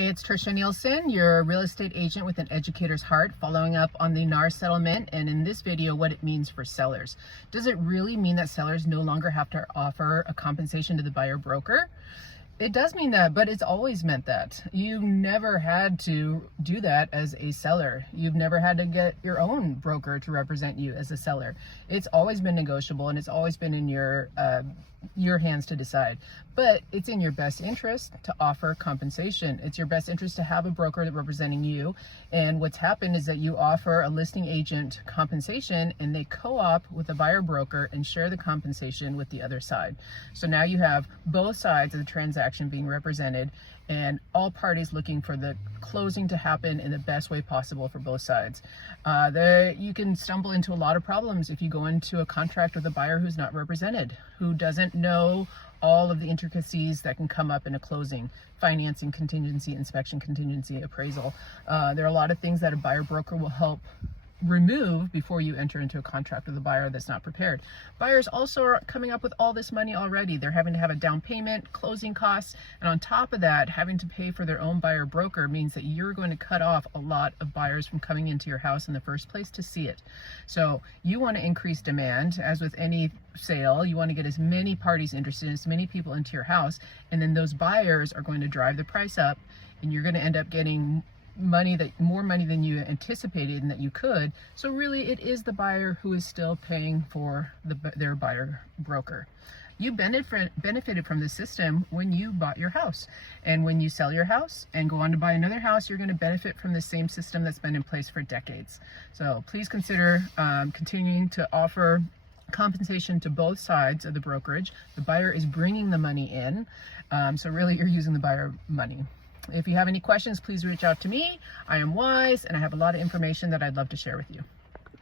Hey, it's Trisha Nielsen, your real estate agent with an educator's heart, following up on the NAR settlement, and in this video, what it means for sellers. Does it really mean that sellers no longer have to offer a compensation to the buyer broker? It does mean that, but it's always meant that. You never had to do that as a seller. You've never had to get your own broker to represent you as a seller. It's always been negotiable, and it's always been in your hands to decide. But it's in your best interest to offer compensation. It's your best interest to have a broker representing you. And what's happened is that you offer a listing agent compensation, and they co-op with the buyer broker and share the compensation with the other side. So now you have both sides of the transaction being represented, and all parties looking for the closing to happen in the best way possible for both sides. You can stumble into a lot of problems if you go into a contract with a buyer who's not represented, who doesn't know all of the intricacies that can come up in a closing: financing contingency, inspection contingency, appraisal. There are a lot of things that a buyer broker will help remove before you enter into a contract with a buyer that's not prepared. Buyers also are coming up with all this money already. They're having to have a down payment, closing costs, and on top of that, having to pay for their own buyer broker means that you're going to cut off a lot of buyers from coming into your house in the first place to see it. So you want to increase demand. As with any sale, you want to get as many parties interested, as many people into your house, and then those buyers are going to drive the price up, and you're going to end up getting more money than you anticipated and that you could. So really, it is the buyer who is still paying for their buyer broker. You benefited from the system when you bought your house, and when you sell your house and go on to buy another house, you're going to benefit from the same system that's been in place for decades. So please consider continuing to offer compensation to both sides of the brokerage. The buyer is bringing the money in, so really you're using the buyer money. If you have any questions, please reach out to me. I am wise, and I have a lot of information that I'd love to share with you.